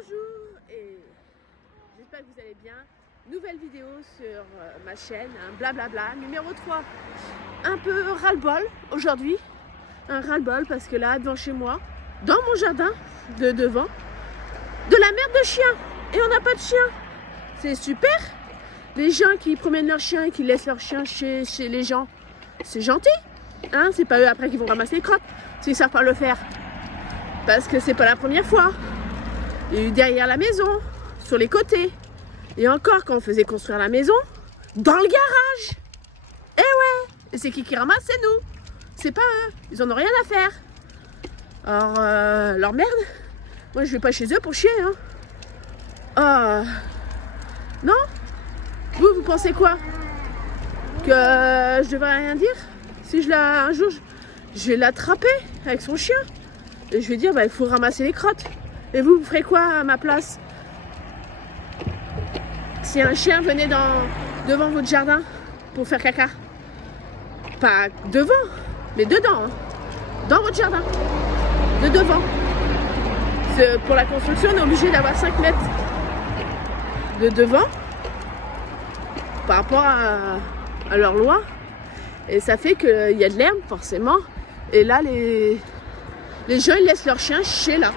Bonjour et j'espère que vous allez bien. Nouvelle vidéo sur ma chaîne, un blablabla numéro 3. Un peu ras-le-bol aujourd'hui. Un ras-le-bol parce que là, devant chez moi, dans mon jardin de devant, de la merde de chien. Et on n'a pas de chien. C'est super. Les gens qui promènent leurs chiens et qui laissent leurs chiens chez les gens, c'est gentil. Hein, c'est pas eux après qui vont ramasser les crottes s'ils savent pas le faire. Parce que c'est pas la première fois. Il y a eu derrière la maison, sur les côtés. Et encore, quand on faisait construire la maison, dans le garage. Eh ouais. Et c'est qui ramasse? C'est nous. C'est pas eux. Ils en ont rien à faire. Alors, leur merde. Moi, je vais pas chez eux pour chier. Hein. Non? Vous pensez quoi? Que je devrais rien dire? Si un jour, je vais l'attraper avec son chien. Et je vais dire, bah, il faut ramasser les crottes. Et vous ferez quoi à ma place? Si un chien venait devant votre jardin pour faire caca, pas devant, mais dedans, hein, dans votre jardin, de devant. Pour la construction, on est obligé d'avoir 5 mètres de devant par rapport à leur loi. Et ça fait qu'il y a de l'herbe, forcément. Et là, les gens, ils laissent leur chien chez là.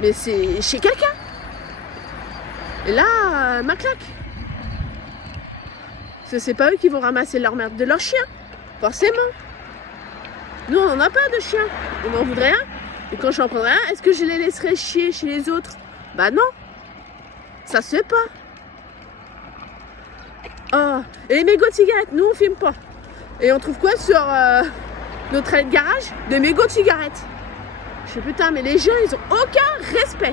Mais c'est chez quelqu'un. Et là, ma claque. C'est pas eux qui vont ramasser leur merde de leur chien. Forcément. Nous, on n'en a pas de chien. On en voudrait un. Et quand j'en prendrais un, est-ce que je les laisserais chier chez les autres? Bah non. Ça se fait pas. Oh. Et les mégots de cigarettes, nous, on filme pas. Et on trouve quoi sur notre allée de garage? Des mégots de cigarettes. Je sais putain, mais les gens, ils ont aucun respect.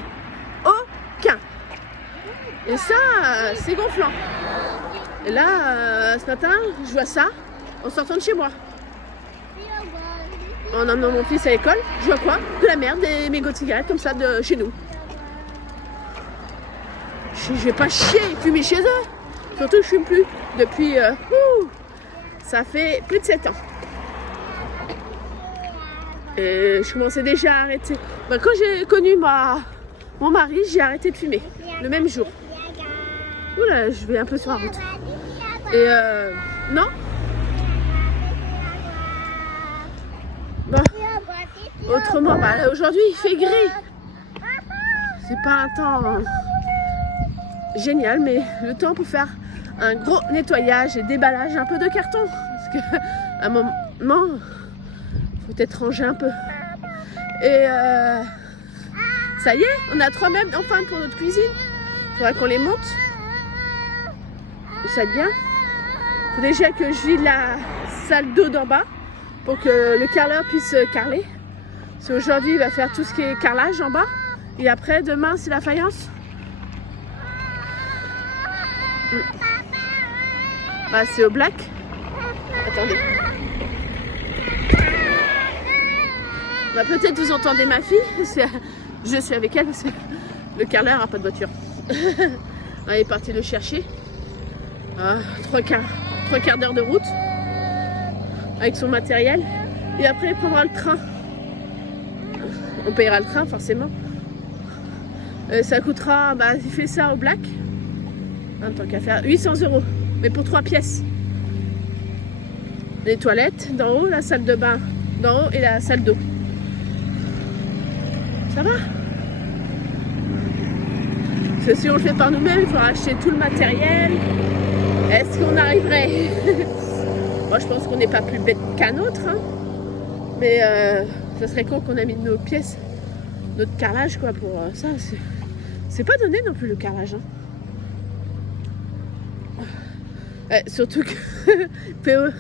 Aucun. Et ça, c'est gonflant. Et là, ce matin, je vois ça en sortant de chez moi. En emmenant mon fils à l'école, je vois quoi? De la merde, des mégots de cigarettes comme ça de chez nous. Je vais pas chier et fumer chez eux. Surtout que je fume plus depuis... ça fait plus de 7 ans. Et je commençais déjà à arrêter. Bah, quand j'ai connu mon mari, j'ai arrêté de fumer. Le même jour. Oula, je vais un peu sur la route. Et non. Bon. Autrement, bah, aujourd'hui il fait gris. C'est pas un temps génial, mais le temps pour faire un gros nettoyage et déballage un peu de carton. Parce qu'à un moment, faut peut-être ranger un peu. Et ça y est, on a 3 meubles enfin pour notre cuisine. Il faudra qu'on les monte. Ça va être bien. Il faut déjà que je vide la salle d'eau d'en bas pour que le carreleur puisse carreler. Parce qu'aujourd'hui, il va faire tout ce qui est carrelage en bas. Et après, demain, c'est la faïence. Bah, c'est au black. Attendez. Bah, peut-être vous entendez ma fille. Je suis avec elle parce que le carreleur n'a pas de voiture. Elle est partie le chercher. 3 quarts d'heure de route avec son matériel. Et après, il prendra le train. On payera le train, forcément. Ça coûtera, bah, il fait ça au black. Tant qu'à faire, 800 €. Mais pour 3 pièces. Les toilettes d'en haut, la salle de bain d'en haut et la salle d'eau. Ça va? Parce que si on le fait par nous-mêmes, il faudra acheter tout le matériel. Est-ce qu'on arriverait? Moi, je pense qu'on n'est pas plus bête qu'un autre. Hein. Mais ça serait con qu'on a mis nos pièces, notre carrelage, quoi, pour ça. C'est pas donné non plus le carrelage. Hein. Surtout que PO,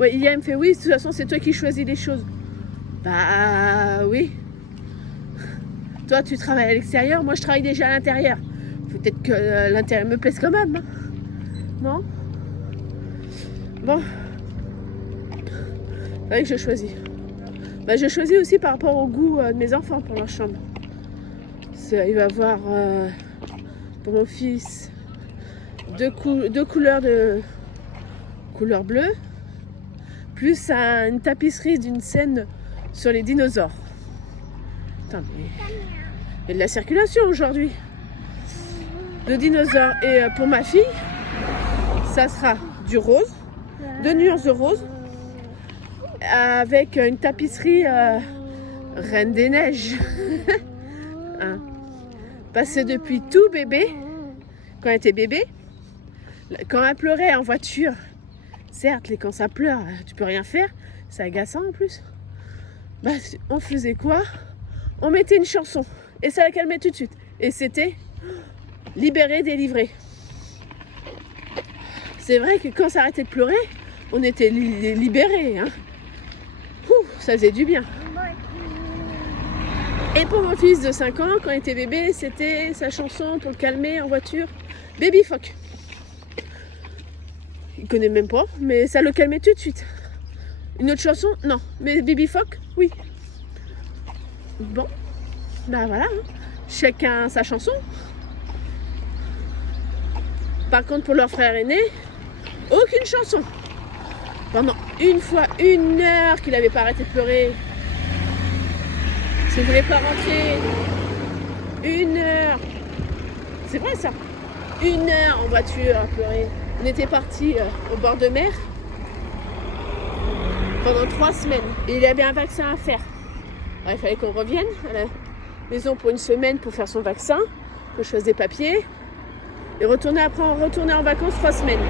ouais, il me fait oui, de toute façon, c'est toi qui choisis les choses. Bah oui. Toi, tu travailles à l'extérieur, moi, je travaille déjà à l'intérieur. Peut-être que l'intérieur me plaise quand même. Hein. Non? Bon. C'est vrai que je choisis. Bah, je choisis aussi par rapport au goût de mes enfants pour leur chambre. Il va avoir pour mon fils deux couleurs de couleur bleue, plus une tapisserie d'une scène sur les dinosaures. Attends, mais... Il y a de la circulation aujourd'hui de dinosaures. Et pour ma fille, ça sera du rose, 2 nuances de rose, avec une tapisserie Reine des Neiges. Hein. Parce que depuis tout bébé, quand elle était bébé, quand elle pleurait en voiture, certes, quand ça pleure, tu peux rien faire, c'est agaçant en plus. Bah, on faisait quoi? On mettait une chanson et ça la calmait tout de suite. Et c'était libéré, délivré. C'est vrai que quand ça arrêtait de pleurer, on était libérés. Hein. Ça faisait du bien. Et pour mon fils de 5 ans, quand il était bébé, c'était sa chanson pour le calmer en voiture, Baby Phoque. Il connaît même pas, mais ça le calmait tout de suite. Une autre chanson? Non. Mais Baby Phoque? Oui. Bon, ben voilà, hein. Chacun sa chanson. Par contre, pour leur frère aîné, aucune chanson. Pendant 1 heure qu'il n'avait pas arrêté de pleurer. S'il ne voulait pas rentrer, 1 heure. C'est vrai ça. 1 heure en voiture à pleurer. On était partis au bord de mer pendant 3 semaines. Et il avait un vaccin à faire. Alors, il fallait qu'on revienne à la maison pour 1 semaine pour faire son vaccin, que je fasse des papiers. Et après on retournait en vacances 3 semaines.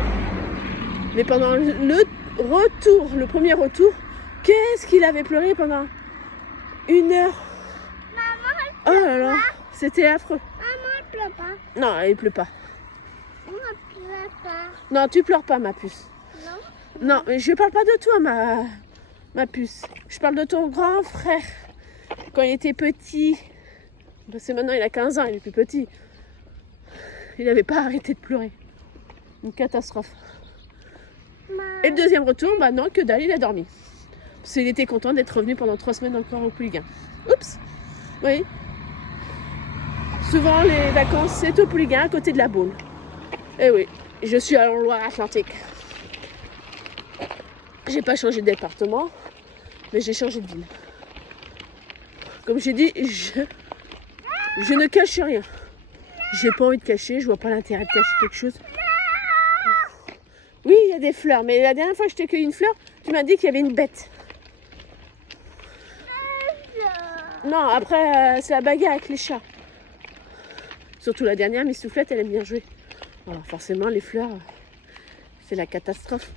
Mais pendant le premier retour, qu'est-ce qu'il avait pleuré pendant 1 heure. Oh là là, c'était affreux. Maman, il pleut pas. Non, il pleut pas. Maman, il pleut pas. Non, tu pleures pas, ma puce. Non. Non, mais je parle pas de toi, ma puce. Je parle de ton grand frère. Quand il était petit, parce que maintenant il a 15 ans, il est plus petit. Il n'avait pas arrêté de pleurer. Une catastrophe. Et le deuxième retour, bah non, que dalle, il a dormi. Parce qu'il était content d'être revenu pendant 3 semaines encore au Pouliguen. Oups. Oui. Souvent les vacances, c'est au Pouliguen, à côté de la Baule. Et oui, je suis à Loire-Atlantique. J'ai pas changé de département, mais j'ai changé de ville. Comme j'ai dit, je ne cache rien. J'ai pas envie de cacher, je vois pas l'intérêt de cacher quelque chose. Oui, il y a des fleurs, mais la dernière fois que je t'ai cueilli une fleur, tu m'as dit qu'il y avait une bête. Non, après, c'est la bagarre avec les chats. Surtout la dernière, Miss Soufflette, elle aime bien jouer. Alors forcément, les fleurs, c'est la catastrophe.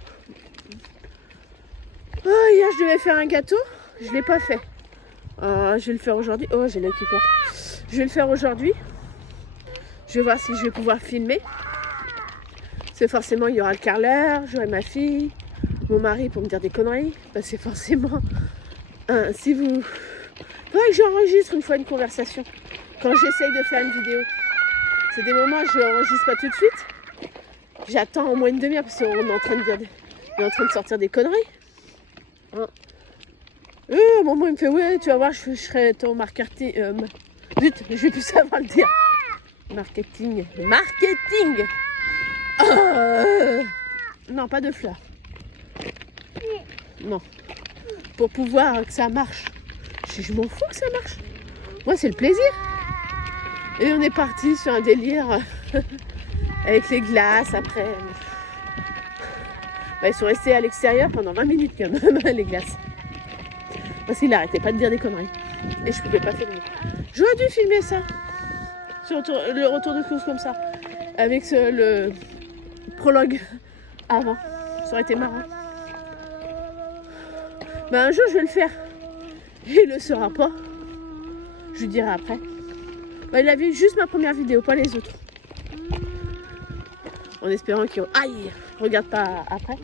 Oh, hier, je devais faire un gâteau, je l'ai pas fait. Je vais le faire aujourd'hui. Oh, j'ai l'équipeur. Je vais le faire aujourd'hui. Je vais voir si je vais pouvoir filmer. C'est forcément, il y aura le carreleur, j'aurai ma fille, mon mari pour me dire des conneries. Parce que forcément, si vous... Faudrait que j'enregistre une fois une conversation. Quand j'essaye de faire une vidéo. C'est des moments où je n'enregistre pas tout de suite. J'attends au moins une demi-heure parce qu'on est en train de dire il est en train de sortir des conneries. Hein. Au moment où il me fait ouais, tu vas voir, je serai ton marketing. Zut, je vais plus savoir le dire. Marketing. Non, pas de fleurs. Non. Pour pouvoir que ça marche. Je m'en fous que ça marche. Moi, c'est le plaisir. Et on est parti sur un délire avec les glaces après. Bah, ils sont restés à l'extérieur pendant 20 minutes quand même, les glaces. Parce qu'il n'arrêtait pas de dire des conneries. Et je pouvais pas filmer. J'aurais dû filmer ça. Sur le retour de course comme ça. Avec le prologue avant. Ça aurait été marrant. Bah, un jour, je vais le faire. Il le saura pas. Je lui dirai après. Bah, il a vu juste ma première vidéo, pas les autres. En espérant qu'il... Aïe! Regarde pas après.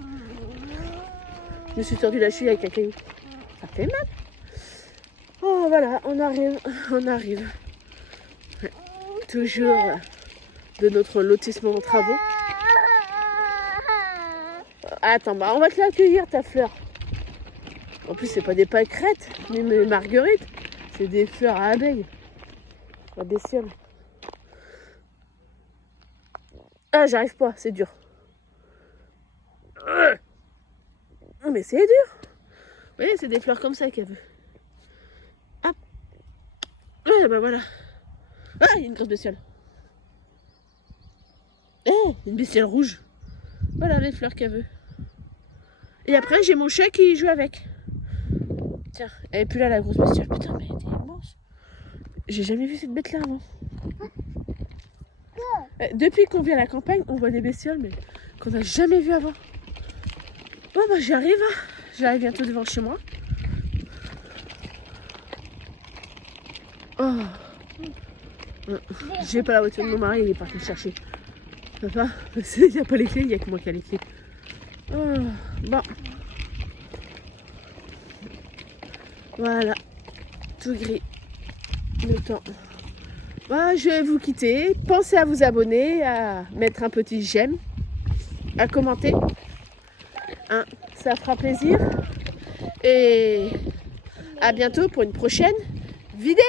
Je me suis tordu la cheville avec un caillou. Ça fait mal. Oh voilà, on arrive. Toujours de notre lotissement en travaux. Attends, bah on va te l'accueillir ta fleur. En plus, c'est pas des pâquerettes, ni des marguerites. C'est des fleurs à abeilles. La bestiole. Ah, j'arrive pas, c'est dur. Mais c'est dur. Vous voyez, c'est des fleurs comme ça qu'elle veut. Hop. Ah, bah voilà. Ah, il y a une grosse bestiole. Oh, une bestiole rouge. Voilà les fleurs qu'elle veut. Et après, j'ai mon chat qui joue avec. Tiens, elle est plus là, la grosse bestiole. Putain, mais elle était immense. J'ai jamais vu cette bête-là avant. Depuis qu'on vit à la campagne, on voit des bestioles, mais qu'on n'a jamais vu avant. Bon, bah j'arrive. J'arrive bientôt devant chez moi. Oh. J'ai pas la voiture de mon mari, il est parti chercher. Papa, il n'y a pas les clés, il n'y a que moi qui ai les clés. Oh. Bon. Voilà. Tout gris. Le temps. Voilà, je vais vous quitter. Pensez à vous abonner, à mettre un petit j'aime, à commenter. Hein, ça fera plaisir. Et à bientôt pour une prochaine vidéo.